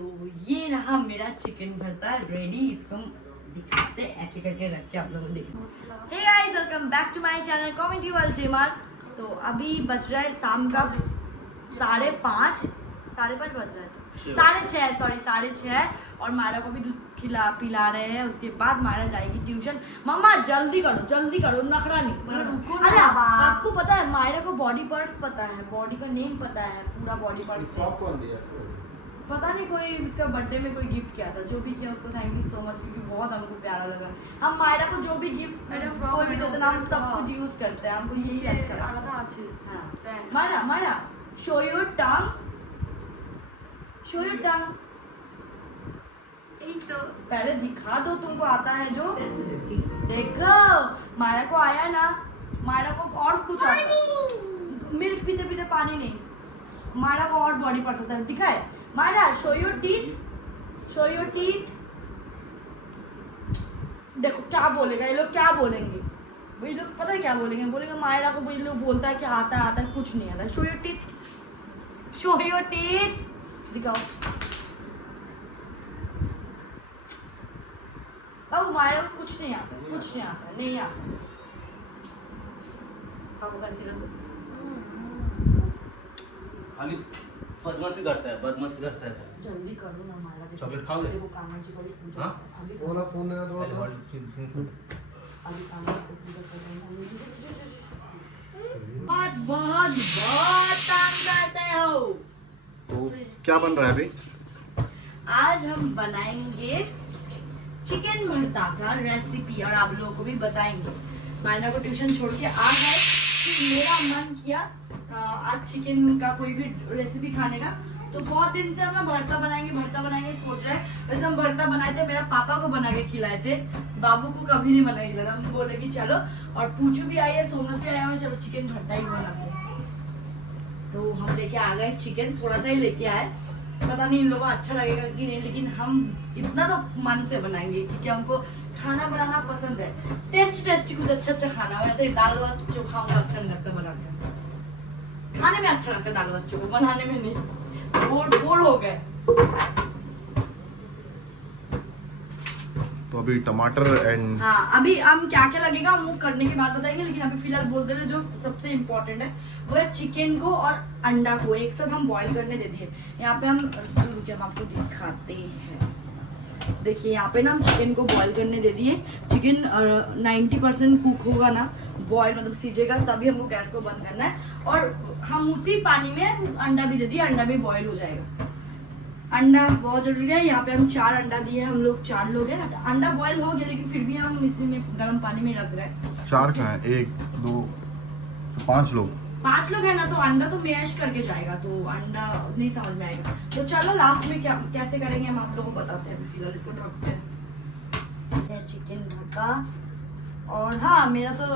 तो ये रहा मेरा चिकन भरता रेडी। इसको हम दिखाते ऐसे करके रख के आप लोगों को देखो। Hey guys, welcome back to my channel comedy world जेमार। तो अभी बज रहा है शाम का 5:30 बज रहा है, तो 6:30 और मायरा को भी दूध पिला रहे हैं। उसके बाद मायरा जाएगी ट्यूशन। मम्मा जल्दी करो, नखरा नहीं। अरे आपको पता है मायरा को बॉडी पार्ट्स पता है, बॉडी का नेम पता है, पूरा बॉडी पार्ट्स। फ्रॉक कौन दिया इसको? पता नहीं, कोई इसका बर्थडे में कोई गिफ्ट किया था। जो भी किया उसको थैंक यू सो मच, क्योंकि बहुत हमको प्यारा लगा। हम मायरा को जो भी गिफ्ट कोई भी देते ना, हम सब कुछ यूज करते हैं। हमको यही अच्छा लगा। हाँ मायरा शो योर टंग। तो पहले दिखा दो, तुमको आता है जो। देखो मायरा को आया ना, मायरा को और कुछ आता है। मिल्क पीते पानी नहीं, मायरा को और बॉडी पार्ट होता है। दिखाए मायरा, शो योर टीथ। देखो क्या बोलेगा ये लोग, क्या बोलेंगे ये लोग, पता है क्या बोलेंगे मायरा को ये लोग बोलता है कि आता है, कुछ नहीं आता। शो योर टीथ दिखाओ। अब मायरा को कुछ नहीं आता। अब वैसे कर दो। खाली बदमाशी करता है। जल्दी करो ना मायरा के। चॉकलेट खाओगे? देखो कान्हा जी का भी पूजा हाँ? है। अभी वो ना फोन देना थोड़ा सा। अभी कान्हा जी को पूजा कर बहुत काम करते हो। तो क्या बन रहा है अभी? आज हम बनाएंगे चिकन भरता का रेसिपी और आप लोगों को भी बताएंगे। मायरा को ट्यूशन छोड़ के आ गए कि मेरा मन किया आज चिकन का कोई भी रेसिपी खाने का। तो बहुत दिन से हम ना भरता बनाएंगे सोच रहे हैं। वैसे हम भरता बनाए थे, मेरा पापा को बना के खिलाए थे, बाबू को कभी नहीं बना के खिलाया। हम बोले कि चलो, और पूछू भी आई है, सोमत भी आया है, चलो चिकन भरता ही बनाते हैं। तो हम लेके आ गए चिकन, थोड़ा सा ही लेके आए। पता नहीं इन लोगों को अच्छा लगेगा कि नहीं, लेकिन हम इतना तो मन से बनाएंगे क्योंकि हमको खाना बनाना पसंद है। टेस्टी कुछ अच्छा खाना। वैसे दाल भात चोखा अच्छा नहीं लगता बनाने में, खाने में अच्छा लगता है दाल भात चोखा, बनाने में नहीं। बोर हो गए। तो अभी टमाटर एंड हाँ, अभी हम क्या लगेगा हम करने के बाद बताएंगे, लेकिन अभी फिलहाल बोल दे रहे जो सबसे इम्पोर्टेंट है वो है चिकन को और अंडा को एक साथ हम बॉईल करने दे दिए। यहाँ पे हम आपको दिखाते हैं। देखिए यहाँ पे ना हम चिकन को बॉईल करने दे दिए। चिकन 90% कुक होगा ना, बॉईल मतलब सीजेगा, तभी हमको गैस को बंद करना है। और हम उसी पानी में अंडा भी दे दिए, अंडा भी बॉईल हो जाएगा। अंडा बहुत जरूरी है। यहाँ पे हम 4 अंडा दिए, हम लोग 4 लोग हैं। अंडा बॉईल हो गया, लेकिन फिर भी हम इसी में गर्म पानी में रख रहे हैं। 4 कहाँ है? 1 2 5 लोग। 5 लोग है ना, तो अंडा तो मैश करके जाएगा, तो अंडा नहीं समझ में आएगा। तो चलो लास्ट में कैसे करेंगे हम आप लोगों को बताते हैं। फिलहाल इसको ढकते हैं। चिकन ढका। और हाँ, मेरा तो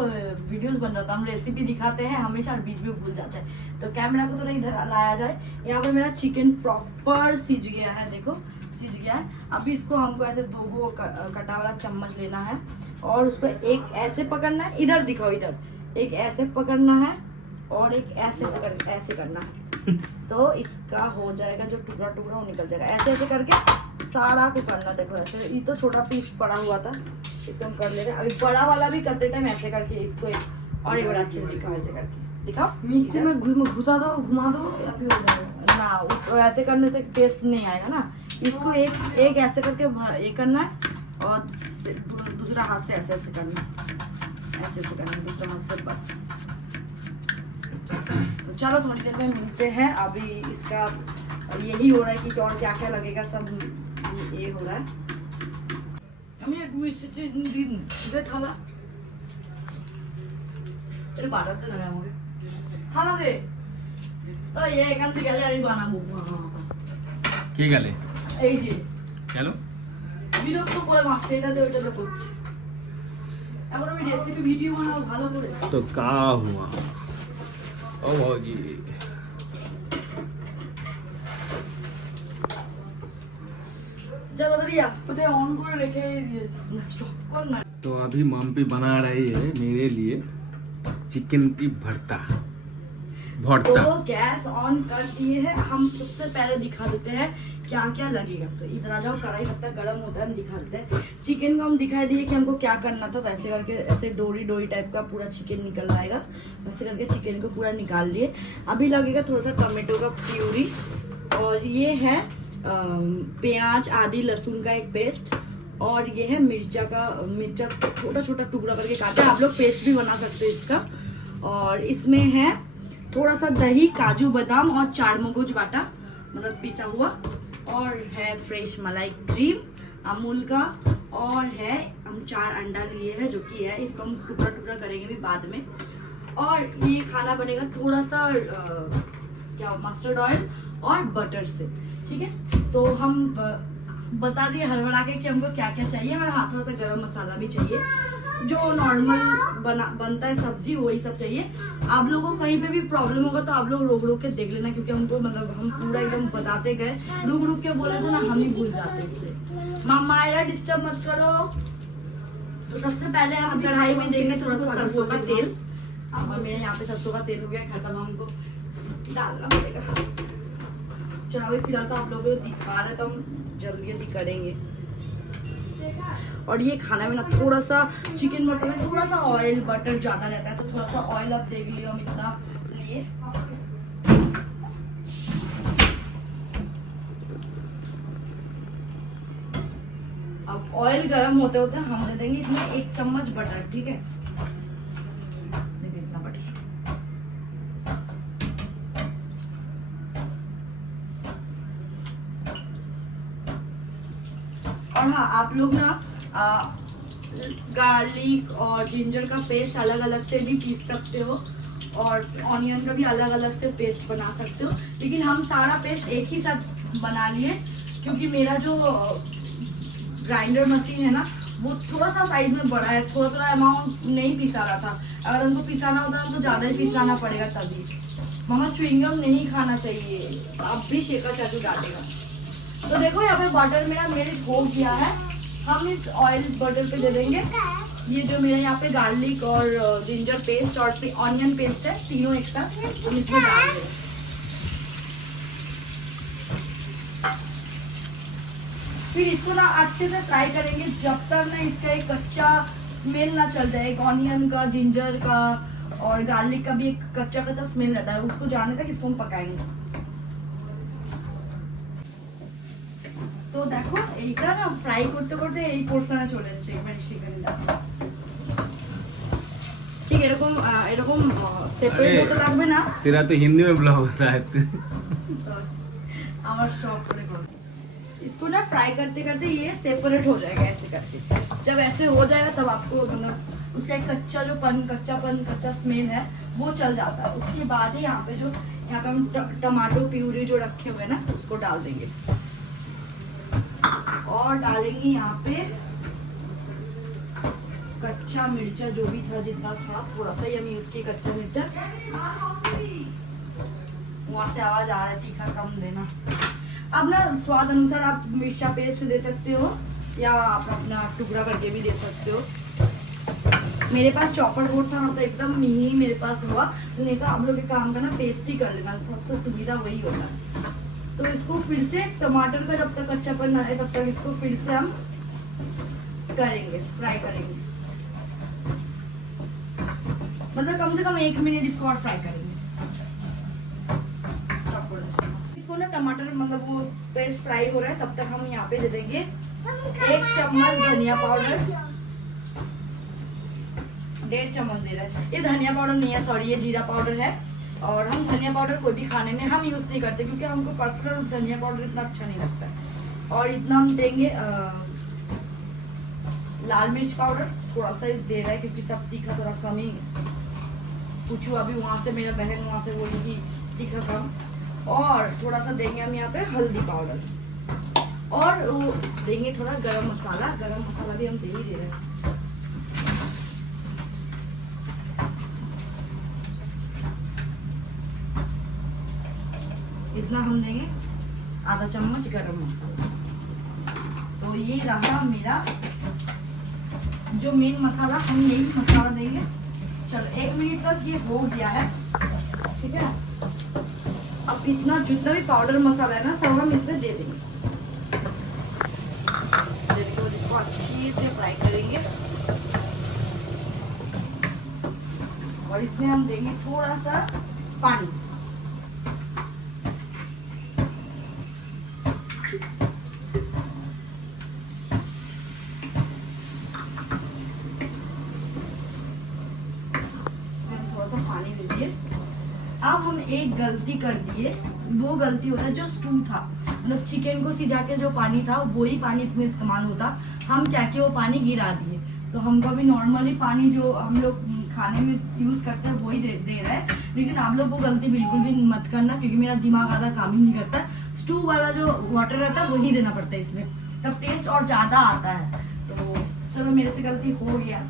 वीडियोस बन रहा था, हम रेसिपी दिखाते हैं हमेशा और बीच में भूल जाते हैं, तो कैमरा को थोड़ा इधर लाया जाए। यहाँ पे मेरा चिकन प्रॉपर सीज गया है, देखो सीज गया है। अभी इसको हमको ऐसे 2 कटा वाला चम्मच लेना है और उसको एक ऐसे पकड़ना है, इधर दिखाओ, इधर एक ऐसे पकड़ना है और एक ऐसे करना है। तो इसका हो जाएगा, जो टुकड़ा वो निकल जाएगा। ऐसे करके सारा को करना। देखो ऐसे, ये तो छोटा पीस पड़ा हुआ था, इसको हम कर ले रहे हैं। अभी बड़ा वाला भी करते टाइम ऐसे करके इसको और एक बड़ा अच्छे से दिखाओ, ऐसे करके दिखाओ। मिक्सी में घुमा दो या फिर ना, तो ऐसे करने से टेस्ट नहीं आएगा ना। इसको एक ऐसे करके ये करना है और दूसरा हाथ से ऐसे करना है, ऐसे करना है दूसरा हाथ से, बस। तो चलो थोड़ी देर में मिलते हैं। अभी इसका यही हो रहा है कि और क्या लगेगा, सब ये हो रहा है। খানা দে ও ये এখান থেকে গেলে আমি বানাবো কে গেলে এই যে গেল বিরক্ত করে মারছে এটা দে ওটা দে করছি এখন আমি রেসিপি ভিডিও বানাবো ভালো করে तो का हुआ ओ भाजी ज़्यादा दरिया उधर ऑन করে রেখে দিয়েছি স্টপ কর না। तो अभी मम्मी बना रही है मेरे लिए चिकन की भरता भरता। तो गैस ऑन कर दिए है। हम सबसे पहले दिखा देते हैं क्या क्या लगेगा। तो इधर आ जाओ, कढ़ाई कब तक गर्म होता है हम दिखा देते हैं। चिकन को हम दिखाई दिए कि हमको क्या करना था। वैसे करके ऐसे डोरी डोरी टाइप का पूरा चिकन निकल आएगा। वैसे करके चिकन को पूरा निकाल लिए। अभी लगेगा थोड़ा सा टमाटो का प्यूरी, और ये है प्याज आदि लहसुन का एक पेस्ट, और ये है मिर्चा छोटा छोटा टुकड़ा करके काटा। आप लोग पेस्ट भी बना सकते हैं इसका। और इसमें है थोड़ा सा दही, काजू बादाम और चार मगज बाटा मतलब पिसा हुआ, और है फ्रेश मलाई क्रीम अमूल का, और है हम 4 अंडा लिए हैं जो कि है, इसको हम टुकड़ा टुकड़ा करेंगे भी बाद में। और ये खाना बनेगा थोड़ा सा क्या मस्टर्ड ऑयल और बटर से, ठीक है। तो हम बता दिए हड़बड़ा के कि हमको क्या क्या चाहिए, और हाँ थोड़ा सा गरम मसाला भी चाहिए, जो नॉर्मल बनता है सब्जी वही सब चाहिए। आप लोगों को कहीं पे भी प्रॉब्लम होगा तो आप लोग रोक रोक के देख लेना, क्योंकि हमको मतलब हम पूरा एकदम बताते गए, रुक रुक के बोले थे ना, हम ही भूल जाते हैं इसलिए। मामायरा डिस्टर्ब मत करो। तो सबसे पहले हम कढ़ाई में देंगे थोड़ा सा सरसों का तेल। और मेरे यहाँ पे सरसों का तेल हो गया खत्म, हमको डालना पड़ेगा। चलो अभी फिलहाल तो आप लोगों को दिखा रहे तो हम जल्दी जल्दी करेंगे। और ये खाने में ना थोड़ा सा चिकन मटन में थोड़ा सा ऑयल बटर ज्यादा रहता है, तो थोड़ा सा ऑयल आप देख लियो हम इतना लिए। अब ऑयल गर्म होते होते हम दे देंगे इसमें 1 चम्मच बटर, ठीक है। देखिए इतना बटर। और हाँ आप लोग ना गार्लिक और जिंजर का पेस्ट अलग अलग से भी पीस सकते हो, और ऑनियन का भी अलग अलग से पेस्ट बना सकते हो, लेकिन हम सारा पेस्ट एक ही साथ बना लिए, क्योंकि मेरा जो ग्राइंडर मशीन है ना वो थोड़ा सा साइज में बड़ा है, थोड़ा थोड़ा अमाउंट नहीं पिसा रहा था। अगर हमको पिसाना होता तो ज़्यादा ही पिसाना पड़ेगा तभी। मम्मा च्युइंगम नहीं खाना चाहिए, अब भी शेखर चाचू डालेगा। तो देखो यहाँ पे बटर मेरा मेल्ट हो गया है। हम इस ऑयल बटर पे दे देंगे ये जो मेरे यहाँ पे गार्लिक और जिंजर पेस्ट और ऑनियन पेस्ट है, तीनों एक साथ हम इसमें डाल देंगे। फिर इसको ना अच्छे से फ्राई करेंगे जब तक ना इसका एक कच्चा स्मेल ना चल जाए। एक ऑनियन का, जिंजर का और गार्लिक का भी एक कच्चा कच्चा स्मेल रहता है, उसको जाने तक इसको हम पकाएंगे। तो देखो এইটা না ফ্রাই করতে করতে এই পোরশনে চলে যাচ্ছে মানে চিকেনটা ঠিক এরকম এরকম সেপারেট হতে লাগবে না। तेरा तो हिंदी में ब्लॉग होता है। আমার শখ করে করো। इसको ना फ्राई करते करते ये सेपरेट हो जाएगा ऐसे करके। जब ऐसे हो जाएगा तब आपको मतलब उसका एक कच्चा स्मेल है वो चल जाता है। उसके बाद ही यहाँ पे हम टमाटो प्यूरी जो रखे हुए हैं ना उसको डाल देंगे, और डालेंगे यहाँ पे कच्चा मिर्चा जो भी था जितना था, थोड़ा सा ही हम यूज किए कच्चा मिर्चा। वहां से आवाज आ रहा है, तीखा कम देना। अब ना स्वाद अनुसार आप मिर्चा पेस्ट दे सकते हो या आप अपना टुकड़ा करके भी दे सकते हो। मेरे पास चॉपर बोर्ड था तो एकदम मिही मेरे पास हुआ, तो नहीं तो आप लोग एक काम करना पेस्ट ही कर लेना, सबसे सुविधा वही होता है। तो इसको फिर से टमाटर का जब तक कच्चापन ना है तब तक इसको फिर से हम करेंगे, फ्राई करेंगे। मतलब कम से कम 1 मिनट इसको और फ्राई करेंगे। इसको ना टमाटर मतलब वो पेस्ट फ्राई हो रहा है तब तक हम यहाँ पे दे देंगे 1 चम्मच धनिया पाउडर। 1.5 चम्मच दे रहा है, ये धनिया पाउडर नहीं है, सॉरी ये जीरा पाउडर है। और हम धनिया पाउडर कोई भी खाने में हम यूज नहीं करते, क्योंकि हमको पर्सनल धनिया पाउडर इतना अच्छा नहीं लगता है। और इतना हम देंगे लाल मिर्च पाउडर थोड़ा सा दे रहा है, क्योंकि सब तीखा थोड़ा कम ही पूछू। अभी वहाँ से मेरा बहन वहाँ से बोली थी तीखा कम। और थोड़ा सा देंगे हम यहाँ पे हल्दी पाउडर, और वो देंगे थोड़ा गरम मसाला भी हम दे ही दे रहे हैं। इतना हम देंगे, आधा चम्मच गरम मसाला। तो ये रहा मेरा जो मेन मसाला, हम यही मसाला देंगे। चलो 1 मिनट तक ये हो गया है, ठीक है। अब इतना जितना भी पाउडर मसाला है ना सब हम इसमें दे देंगे। देखो इसको अच्छी से फ्राई करेंगे और इसमें हम देंगे थोड़ा सा पानी। थोड़ा सा पानी दे दिए। अब हम एक गलती कर दिए, वो गलती होता है जो स्टू था, मतलब चिकन को सिजा के जो पानी था वही पानी इसमें इस्तेमाल होता, हम क्या किए वो पानी गिरा दिए। तो हमको अभी नॉर्मली पानी जो हम लोग खाने में यूज करते हैं वही दे रहा है, लेकिन आप लोग वो गलती बिल्कुल भी मत करना क्योंकि मेरा दिमाग आधा काम ही नहीं करता। स्टू वाला जो वाटर रहता है वही देना पड़ता है इसमें, तब टेस्ट और ज्यादा आता है। तो चलो मेरे से गलती हो गया,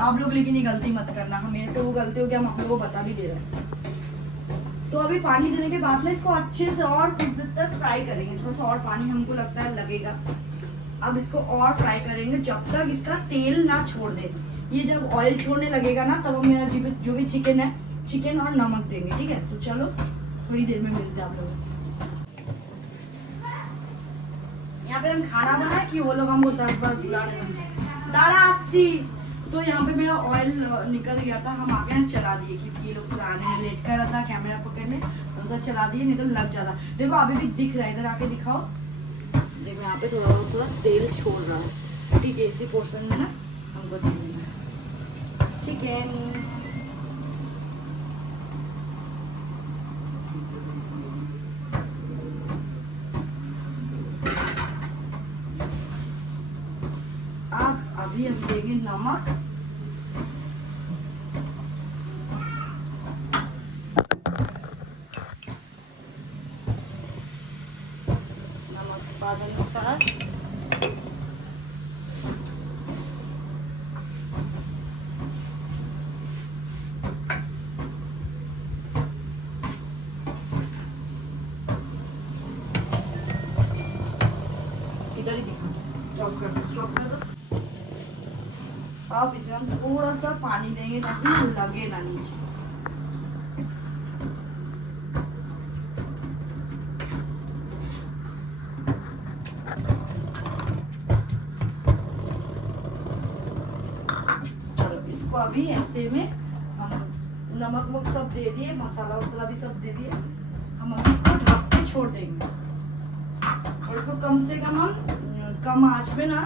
आप लोग लेकिन ये गलती मत करना। मेरे से वो गलती हो गया, हम आप लोगों को बता भी दे रहे हैं। तो अभी पानी देने के बाद में इसको अच्छे से और कुछ देर तक फ्राई करेंगे। थोड़ा सा और पानी हमको लगता है लगेगा। अब इसको और फ्राई करेंगे जब तक इसका तेल ना छोड़ दे। ये जब ऑयल छोड़ने लगेगा ना तब हम मेरा जो भी चिकन है, चिकन और नमक देंगे, ठीक है। तो चलो थोड़ी देर में मिलते हैं आप लोगों से। यहाँ पे हम खाना बनाए कि वो लोग हमको 10 बार बुलाने दादा आसी। तो यहाँ पे मेरा ऑयल निकल गया था, हम आगे चला दिए क्योंकि ये लोग पूरा आने में लेट कर रहा था कैमरा पकड़ने, तो उधर चला दिए, नहीं तो लग जाता। देखो अभी भी दिख रहा है, इधर आके दिखाओ। देखो यहाँ पे थोड़ा तेल छोड़ रहा है, ठीक है। इसी पोर्शन में ना हमको देना है चिकन। अभी हम देंगे नमक, स्वाद अनुसार। इधर ही दिखा, स्टॉप कर दो। अब इसमें हम थोड़ा सा पानी देंगे ताकि वो लगे ना नीचे। चलो इसको अभी ऐसे में हम नमक सब दे दिए, मसाला वसाला भी सब दे दिए। हम अभी इसको ढक के छोड़ देंगे और इसको कम से कम हम कम आंच पे ना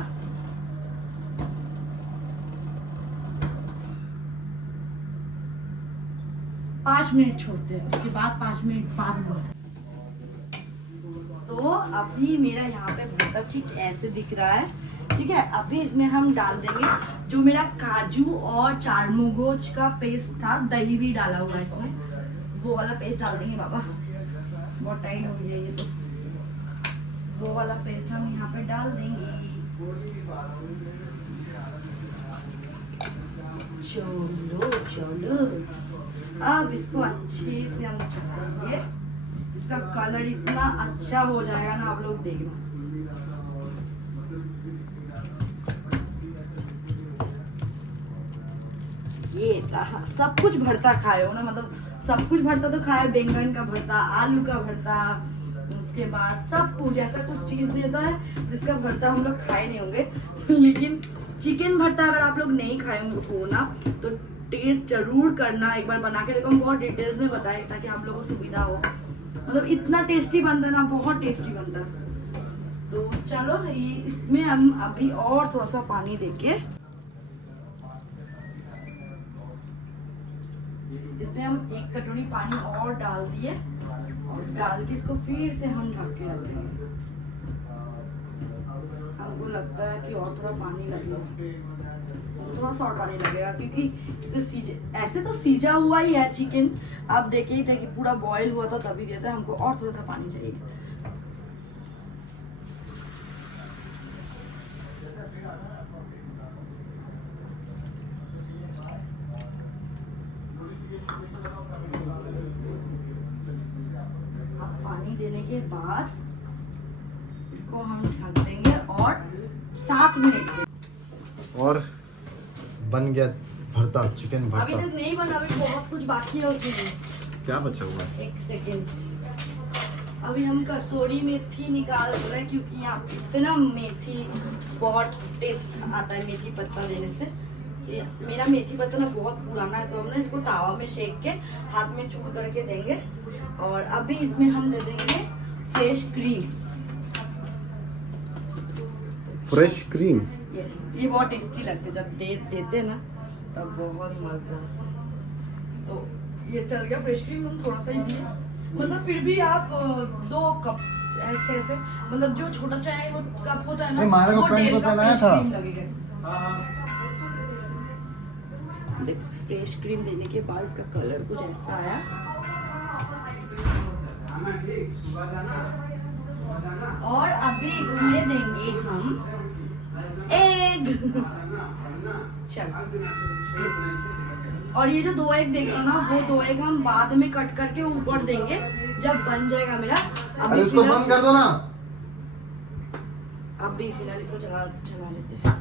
5 मिनट छोड़ते हैं। उसके बाद 5 मिनट बाद में। तो अभी मेरा यहाँ पे भरता ठीक ऐसे दिख रहा है, ठीक है। अभी इसमें हम डाल देंगे जो मेरा काजू और चारमगज का पेस्ट था, दही भी डाला हुआ है इसमें, वो वाला पेस्ट डाल देंगे। बाबा बहुत टाइट हो गया ये, तो वो वाला पेस्ट हम यहाँ पे डाल देंगे। चलो अब इसको अच्छे से हम चलाएंगे। इसका कलर इतना अच्छा हो जाएगा ना, आप लोग देखना। ये रहा, सब कुछ भरता खाए हो ना, मतलब सब कुछ भरता तो खाए, बैंगन का भरता, आलू का भरता, उसके बाद सब कुछ ऐसा कुछ चीज देता है जिसका भरता हम लोग खाए नहीं होंगे। लेकिन चिकन भरता अगर आप लोग नहीं खाए हो ना तो टेस्ट जरूर करना, एक बार बना के देखो। बहुत डिटेल्स में बताए ताकि आप लोगों को सुविधा हो, मतलब इतना टेस्टी बनता है ना, बहुत टेस्टी बनता है। तो चलो ये इसमें हम अभी और थोड़ा सा पानी देके इसमें हम 1 कटोरी पानी और डाल दिए और डाल के इसको फिर से हम ढक के रख देंगे। हमको लगता है कि और थोड़ा पानी लगेगा, थोड़ा सा और पानी लगेगा क्योंकि ऐसे तो सीजा हुआ ही है चिकन। आप देखे ही थे कि पूरा बॉईल हुआ था तभी देता है, हमको और थोड़ा सा पानी चाहिए। अब पानी देने के बाद इसको हम ढक देंगे और 7 मिनट। और बन गया भरता, चिकन भरता। अभी तक नहीं बना, अभी बहुत कुछ बाकी है उसमें। क्या बचा हुआ है? एक सेकेंड, अभी हम कसूरी मेथी निकाल रहे हैं क्योंकि यहाँ पे ना मेथी बहुत टेस्ट आता है मेथी पत्ता देने से। तो मेरा मेथी पत्ता ना बहुत पुराना है, तो हम ना इसको तावा में सेक के हाथ में चूड़ करके देंगे। और अभी इसमें हम दे देंगे fresh cream. Fresh cream. Yes, ये बहुत टेस्टी लगते हैं जब देते हैं ना, तब बहुत मजा। तो ये चल गया फ्रेश क्रीम, हम थोड़ा सा ही दिए, मतलब फिर भी आप 2 कप ऐसे ऐसे, मतलब जो छोटा चाय कप होता है ना, नहीं, हमारे को वो फ्रेंड 1.5 को कप बनाया फ्रेश था। क्रीम लगेगा इसमें। देखो फ्रेश क्रीम देने के बाद इसका कलर कुछ ऐसा आया। और अभी इसमें देंगे हम एग। चलो, और ये जो 2 एग देख रहे हो ना, वो 2 एग हम बाद में कट करके ऊपर देंगे जब बन जाएगा मेरा। अरे उसको बंद कर दो ना। अभी फिलहाल इसको चला लेते हैं।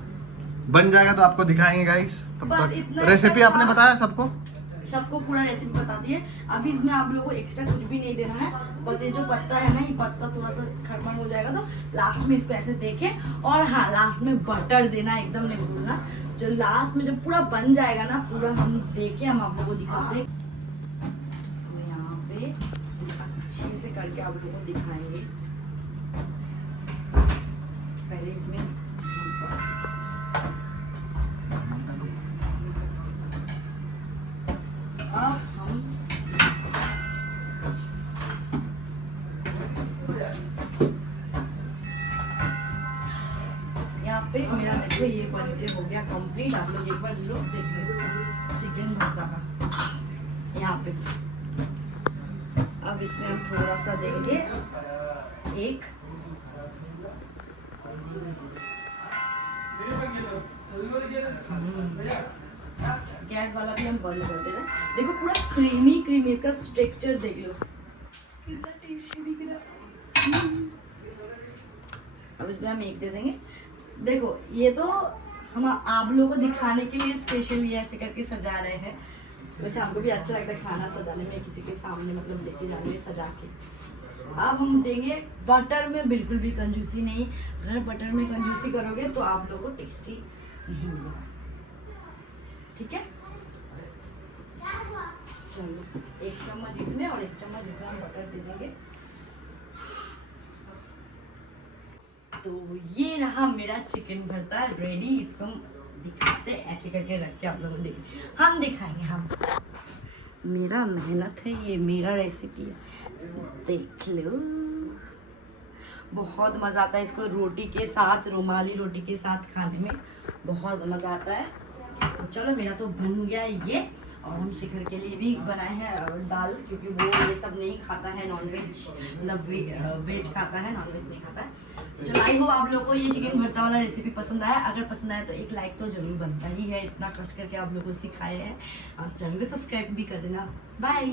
बन जाएगा तो आपको दिखाएंगे गाइस। तब बस तक इतना रेसिपी ही आपने था। बताया सबको। सबको पूरा रेसिपी बता दिए। अभी इसमें आप लोगों को एक्स्ट्रा कुछ भी नहीं देना है, बस ये जो पत्ता है ना, ये पत्ता थोड़ा सा खड़बड़ हो जाएगा तो लास्ट में इसको ऐसे देके, और हाँ लास्ट में बटर देना एकदम नहीं भूलना। जो लास्ट में जब पूरा बन जाएगा ना, पूरा हम देके हम आप लोगों को दिखाते हैं। तो यहाँ पे अच्छे से करके आप लोगों को दिखाएंगे। पहले इसमें अब हम यहाँ पे मेरा देखो ये बन के हो गया कंप्लीट। आप लोग एक बार लोग देख लें चिकन भरता का यहाँ पे। अब इसमें हम थोड़ा सा देंगे एक गैस वाला भी हम बंद कर दे रहे हैं। देखो पूरा क्रीमी क्रीमी, इसका टेक्सचर देख लो कितना टेस्टी दिख रहा है। अब इसमें हम एक दे देंगे। देखो ये तो हम आप लोगों को दिखाने के लिए स्पेशली ऐसे करके सजा रहे हैं। वैसे हमको भी अच्छा लगता है खाना सजाने में, किसी के सामने मतलब लेके जाने में सजा के। अब हम देंगे बटर में बिल्कुल भी कंजूसी नहीं। अगर बटर में कंजूसी करोगे तो आप लोगों को टेस्टी नहीं मिलेगा, ठीक है। चलो 1 चम्मच इसमें और 1 चम्मच इसमें हम बटर दे देंगे। तो ये रहा मेरा चिकन भरता रेडी। इसको हम दिखाते ऐसे करके रख के आप लोगों को हम दिखाएंगे। हम मेरा मेहनत है, ये मेरा रेसिपी है, देख लो। बहुत मज़ा आता है इसको रोटी के साथ, रुमाली रोटी के साथ खाने में बहुत मज़ा आता है। तो चलो मेरा तो बन गया ये। और हम शिखर के लिए भी बनाए हैं दाल, क्योंकि वो ये सब नहीं खाता है, नॉनवेज मतलब वेज खाता है, नॉनवेज नहीं खाता है। चलो आई होप आप लोगों को ये चिकन भरता वाला रेसिपी पसंद आया। अगर पसंद आया तो एक लाइक तो जरूर बनता ही है, इतना कष्ट करके आप लोगों को सिखाए हैं। और चैनल को सब्सक्राइब भी कर देना। बाय।